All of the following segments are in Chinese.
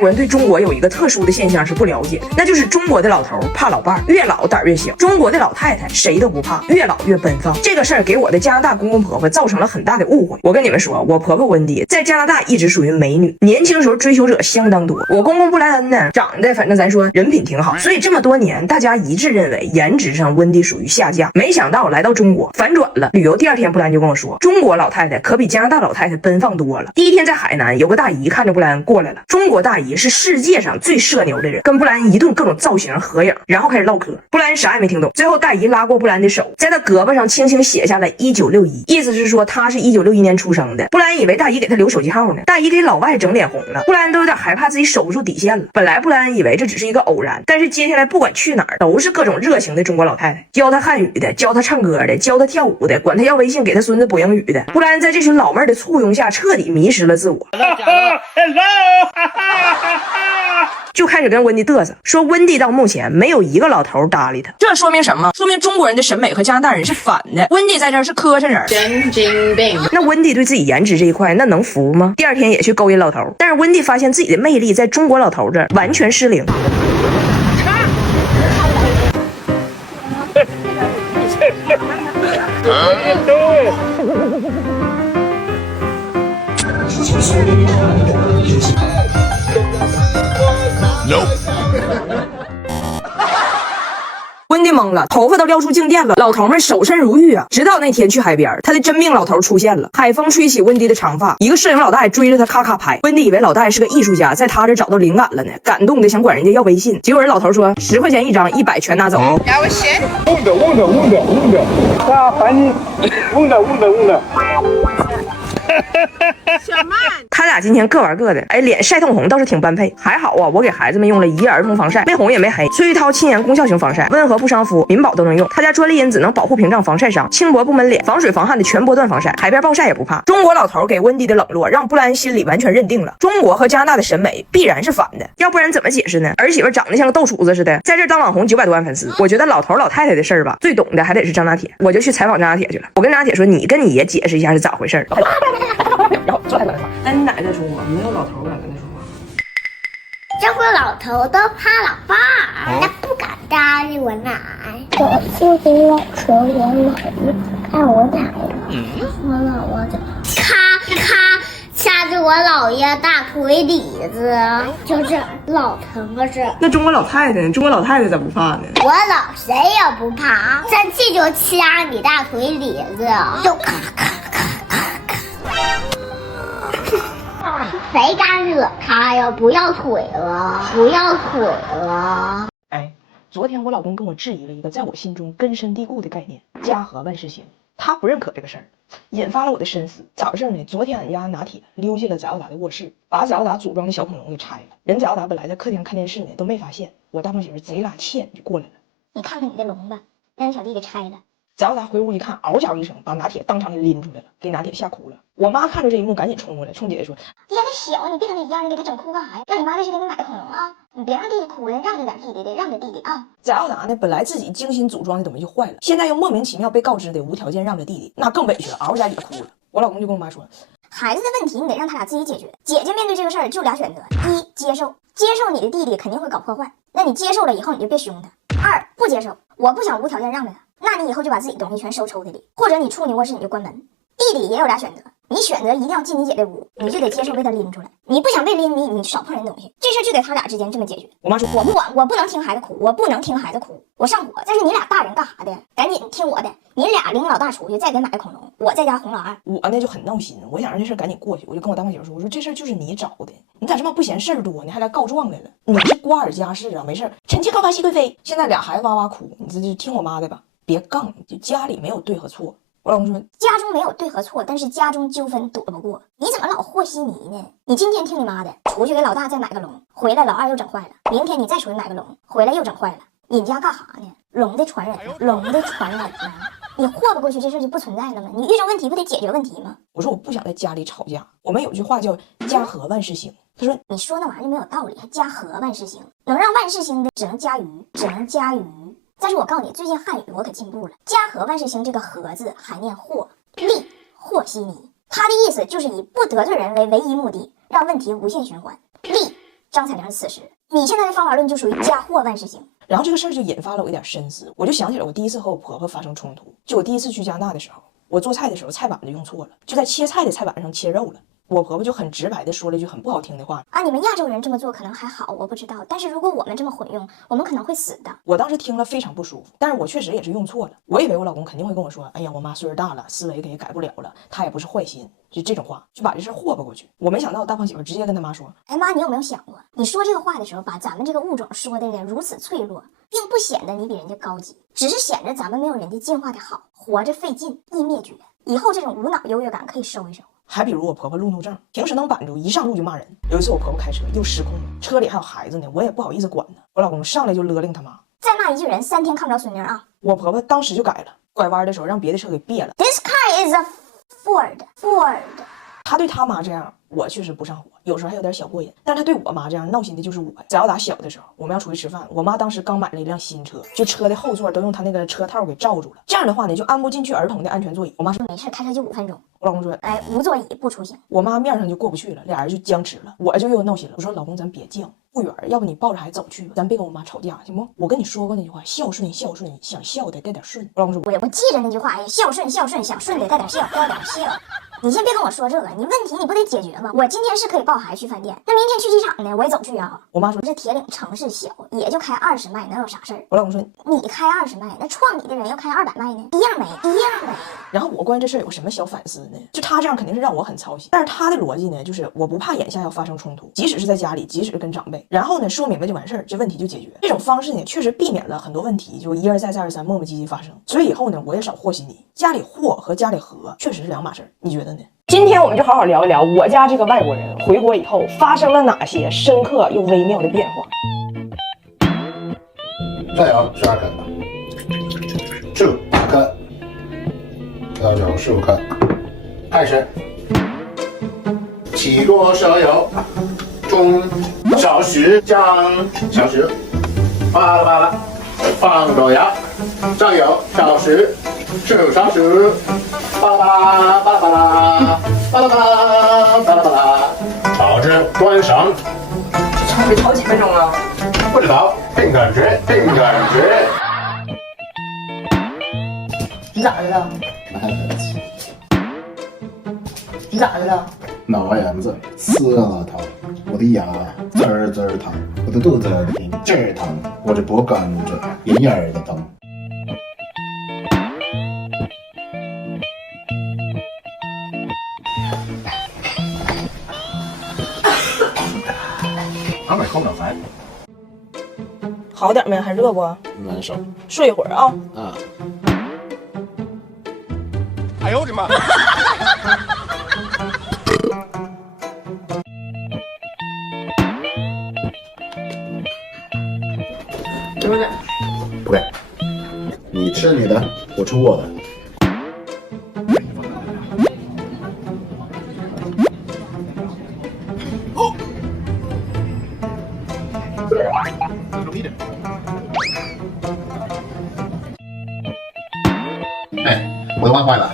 国人对中国有一个特殊的现象是不了解，那就是中国的老头怕老伴儿，越老胆越小；中国的老太太谁都不怕，越老越奔放。这个事儿给我的加拿大公公婆婆造成了很大的误会。我跟你们说，我婆婆温迪在加拿大一直属于美女，年轻时候追求者相当多。我公公布莱恩呢，长得反正咱说人品挺好，所以这么多年大家一致认为颜值上温迪属于下降。没想到来到中国反转了，旅游第二天布兰就跟我说，中国老太太可比加拿大老太太奔放多了。第一天在海南，有个大姨看着布兰过来了，中国大姨是世界上最社牛的人，跟布兰一顿各种造型合影，然后开始唠嗑。布兰啥也没听懂，最后大姨拉过布兰的手，在他胳膊上轻轻写下了1961，意思是说他是1961年出生的。布兰以为大姨给他留手机号呢，大姨给老外整脸红了，布兰都有点害怕自己守不住底线了。本来布兰以为这只是一个偶然，但是接下来不管去哪儿都是各种热情的中国老太太，教他汉语的，教他唱歌的，教他跳舞的，管他要微信给他孙子补英语的。布兰在这群老妹儿的簇拥下彻底迷失了自我，就开始跟温迪嘚瑟，说温迪到目前没有一个老头搭理他。这说明什么？说明中国人的审美和加拿大人是反的，温迪在这儿是磕碜人。神经病。那温迪对自己颜值这一块那能服吗？第二天也去勾引老头，但是温迪发现自己的魅力在中国老头这儿完全失灵。温迪懵了，头发都撩出静电了，老头们守身如玉啊！直到那天去海边，他的真命老头出现了，海风吹起温迪的长发，一个摄影老大爷追着他咔咔拍。温迪以为老大爷是个艺术家，在他这找到灵感了呢，感动的想管人家要微信，结果人老头说10块钱一张，100全拿走。问的，啊，烦你，问的。小曼，他俩今天各玩各的，哎，脸晒通红倒是挺般配。还好啊，我给孩子们用了1夜儿童防晒，没红也没黑。崔玉涛亲研功效型防晒，温和不伤肤，民保都能用。他家专利因子能保护屏障防晒伤，轻薄不闷脸，防水防汗的全波段防晒，海边暴晒也不怕。中国老头给温迪的冷落，让布兰心里完全认定了中国和加拿大的审美必然是反的，要不然怎么解释呢？儿媳妇长得像个豆杵子似的，在这当网红900多万粉丝。我觉得老头老太太的事儿吧，最懂的还得是张大铁。我就去采访张大铁去了，我跟张大铁说，你跟你爷解释一下是咋回事。然后坐在那说，那你奶奶说话，没有老头敢跟他说话。中国老头都怕老伴儿，他不敢搭理我奶。我就给我说我奶看我奶，我姥姥就咔咔掐着我姥爷大腿底子，就这老疼啊！这那中国老太太呢？中国老太太咋不怕呢？我老谁也不怕，生气就掐你大腿底子，就咔咔咔咔咔。谁敢惹他呀？不要腿了，不要腿了！哎，昨天我老公跟我质疑了一个在我心中根深蒂固的概念——家和万事兴。他不认可这个事儿，引发了我的深思。咋回事呢？昨天俺家拿铁溜进了贾奥达的卧室，把贾奥达组装的小恐龙给拆了。人贾奥达本来在客厅看电视呢，都没发现。我大胖媳妇贼拉欠就过来了，你看看你的龙吧，让小弟给拆了。贾奥达回屋一看，嗷家伙一声，把拿铁当场给拎出来了，给拿铁吓哭了。我妈看着这一幕，赶紧冲过来，冲姐姐说：“弟弟小，你别跟他一样，你给他整哭干啥呀？让你妈必须给你买个恐龙啊！你别让弟弟哭了，让着点弟弟的，让着弟弟啊！”贾奥达呢，本来自己精心组装的东西就坏了，现在又莫名其妙被告知的无条件让着弟弟，那更委屈了，嗷家也哭了。我老公就跟我妈说：“孩子的问题你得让他俩自己解决。姐姐面对这个事儿就俩选择：一，接受你的弟弟肯定会搞破坏，那你接受了以后你就别凶他；二，不接受，我不想无条件让着他，那你以后就把自己东西全收抽屉里，或者你出你卧室你就关门。弟弟也有俩选择。”你选择一定要进你姐的屋，你就得接受被她拎出来。你不想被拎，你少碰人东西，这事就得他俩之间这么解决。我妈说我不管，我不能听孩子哭，我不能听孩子哭，我上火。但是你俩大人干啥的？赶紧听我的，你俩领老大出去，再给买个恐龙，我在家哄老二。我呢就很闹心，我想让这事赶紧过去，我就跟我大胖媳妇说，我说这事就是你找的，你咋这么不嫌事儿多呢？还来告状来了？你是瓜尔佳氏啊，没事，臣妾高发熹贵妃。现在俩孩子哇哇哭，你这就听我妈的吧，别杠，就家里没有对和错。我老公说，家中没有对和错，但是家中纠纷躲不过。你怎么老和稀泥呢？你今天听你妈的，出去给老大再买个龙，回来老二又整坏了。明天你再出去买个龙，回来又整坏了。你家干啥呢？龙的传人，龙的传人啊！你豁不过去，这事就不存在了吗？你遇上问题不得解决问题吗？我说我不想在家里吵架。我们有句话叫家和万事兴。他说你说那玩意儿没有道理，还家和万事兴，能让万事兴的只能家鱼，只能家鱼。但是我告诉你，最近汉语我可进步了。家和万事兴这个和字还念和，利和稀泥，它的意思就是以不得罪人为唯一目的，让问题无限循环。利张彩玲此时，你现在的方法论就属于家祸万事兴。然后这个事儿就引发了我一点深思，我就想起来我第一次和我婆婆发生冲突，就我第一次去加拿大的时候，我做菜的时候菜板子用错了，就在切菜的菜板上切肉了。我婆婆就很直白的说了一句很不好听的话啊，你们亚洲人这么做可能还好，我不知道，但是如果我们这么混用，我们可能会死的。我当时听了非常不舒服，但是我确实也是用错了。我以为我老公肯定会跟我说，哎呀，我妈岁数大了，思维给改不了了，她也不是坏心，就这种话就把这事霍吧过去。我没想到大胖媳妇直接跟他妈说，哎妈，你有没有想过，你说这个话的时候，把咱们这个物种说的如此脆弱，并不显得你比人家高级，只是显得咱们没有人家进化的好，活着费劲，易灭绝。以后这种无脑优越感可以收一收。还比如我婆婆路怒症，平时能板住，一上路就骂人。有一次我婆婆开车又失控了，车里还有孩子呢，我也不好意思管她，我老公上来就勒令他妈，再骂一句人，3天看不着孙女啊！我婆婆当时就改了，拐弯的时候让别的车给别了。 This car is a Ford。她对她妈这样，我确实不上火，有时候还有点小过瘾。但是她对我妈这样闹心的就是我。只要打小的时候，我们要出去吃饭，我妈当时刚买了一辆新车，就车的后座都用她那个车套给罩住了。这样的话呢，就安不进去儿童的安全座椅。我妈说没事，开车就5分钟。我老公说，哎，无座椅不出行。我妈面上就过不去了，俩人就僵持了，我就又闹心了。我说老公，咱别犟，不远，要不你抱着孩子走去吧，咱别跟我妈吵架，行不？我跟你说过那句话，孝顺，想孝得带点顺。我老公说，我记着那句话，哎，孝顺，想顺得带点孝，带点孝。你先别跟我说这个，你问题你不得解决吗？我今天是可以抱孩子去饭店，那明天去机场呢，我也走去啊。我妈说，这铁岭城市小，也就开20迈，能有啥事儿？我老公说，你开20迈，那撞你的人要开200迈呢，一样没。然后我关于这事儿有个什么小反思呢？就他这样肯定是让我很操心，但是他的逻辑呢，就是我不怕眼下要发生冲突，即使是在家里，即使是跟长辈，然后呢说明白就完事儿，这问题就解决。这种方式呢，确实避免了很多问题，就一而再再而三磨磨唧唧发生。所以以后呢，我也少和稀泥。家里和和家里和确实是两码事儿，你觉得呢？今天我们就好好聊一聊我家这个外国人回国以后发生了哪些深刻又微妙的变化。酱油12克，醋8克，料酒15克，开始。起锅烧油，中少许姜，少许，扒拉扒拉，放豆芽，酱油少许，醋少许，巴拉巴拉巴拉巴拉巴拉巴拉巴拉巴拉，炒至端上。得炒几分钟啊？不知道，凭感觉，凭感觉。你咋的了？你咋的了？脑炎子刺了疼，我的牙滋儿滋儿疼，我的肚子顶劲儿疼，我这脖梗子隐隐儿的疼。俺们扣不了饭，好点没？还热不？难受。睡一会儿啊。啊。哎呦我的妈！对不对？不给，你吃你的，我吃我的。哎，我的 WiFi 了。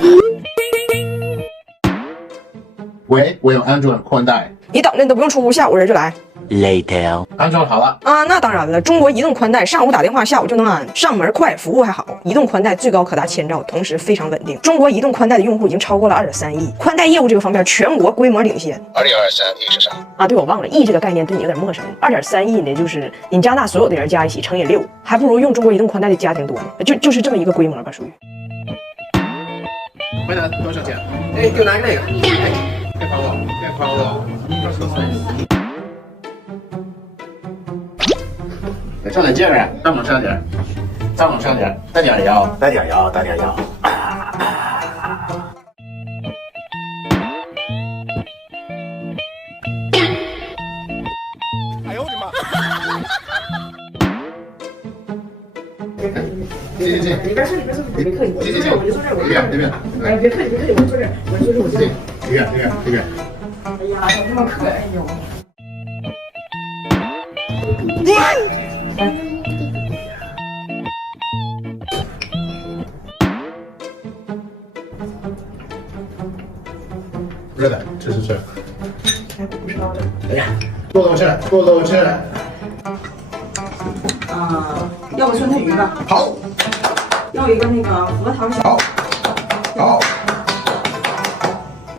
喂，我有安卓宽带。你等着，你都不用出屋，下午人就来。Later，安装好了。啊，那当然了，中国移动宽带上午打电话，下午就能安，上门快，服务还好。移动宽带最高可达1000兆，同时非常稳定。中国移动宽带的用户已经超过了2.3亿，宽带业务这个方面全国规模领先。2023亿是啥？啊，对，我忘了，亿这个概念对你有点陌生。2.3亿呢，就是你加拿大所有的人加一起乘以6，还不如用中国移动宽带的家庭多呢。就是这么一个规模吧，属于。回答多少钱？哎，就拿这个。别夸我，别夸我。上点劲儿啊！再往上点，再往上点，带点腰，带点腰，带点腰。哎呦我的妈！进，你别客气，别客气，我就坐这儿，我就坐这儿，这边，哎，别客气，我就坐这儿，我就坐这儿。这边。哎呀，怎么这么客气哟？热的，吃。哎，不知道的。哎呀，肚子吃，肚子吃。要个酸菜鱼吧，好，要一个那个核桃小。好。